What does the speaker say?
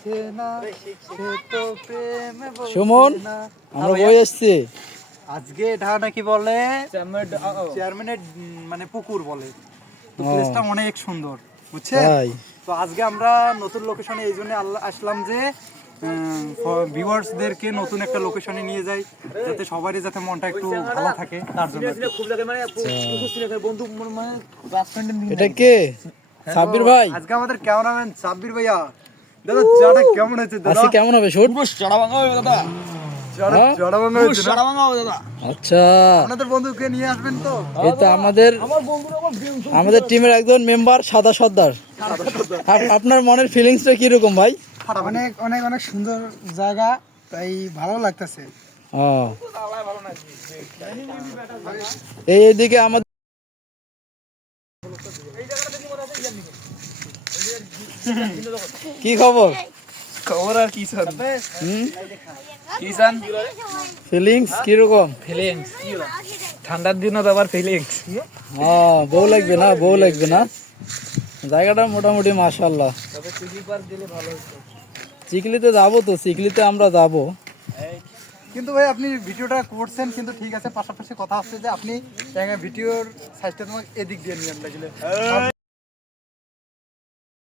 বোঝে না, সে তো প্রেমে বোঝে সুমন না। আমরা বই আসছি আজকে এটা নাকি বলে চেয়ারম্যানের মানে পুকুর বলে, তো প্লেসটা অনেক সুন্দর বুঝছেন। তাই তো আজকে আমরা নতুন লোকেশনে এই জন্য আসলাম যে ভিউয়ার্সদেরকে নতুন একটা লোকেশনে নিয়ে যাই, যাতে সবারই যাতে মনটা একটু ভালো থাকে তার জন্য। এটা কে সাব্বির ভাই? আজকে আমাদের ক্যামেরাম্যান সাব্বির ভাইয়া। দাদা চাটা কেমন হয়েছে দাদা? আজকে কেমন হবে শুট? জড়াবাঙ্গা হয়েছে না? আচ্ছা আপনাদের বন্ধুকে নিয়ে আসবেন তো? এই তো আমাদের টিমের একজন মেম্বার সাদা সর্দার। আপনার মনের ফিলিংসটা কিরকম ভাই? অনেক অনেক অনেক সুন্দর জায়গা, তাই ভালো লাগতেছে। ও এইদিকে আমাদের কি খবর? খবর আর কি স্যার? কি স্যার? ফিলিংস কিরকম? ফিলিংস ঠান্ডার দিনত আবার ফিলিংস। বউ লাগবে না, বউ লাগবে না। জায়গাটা মোটামুটি মাশাআল্লাহ। তবে চিলি পার্ক দিলে ভালো হতো। চিকলিতে যাবো তো, চিকলিতে আমরা যাবো। কিন্তু ভাই আপনি ভিডিওটা করছেন কিন্তু ঠিক আছে, পাশাপাশি কথা হচ্ছে যে আপনি ভিডিওর সাইজটা তোমাকে এদিক দিয়ে নিয়ে লাগলে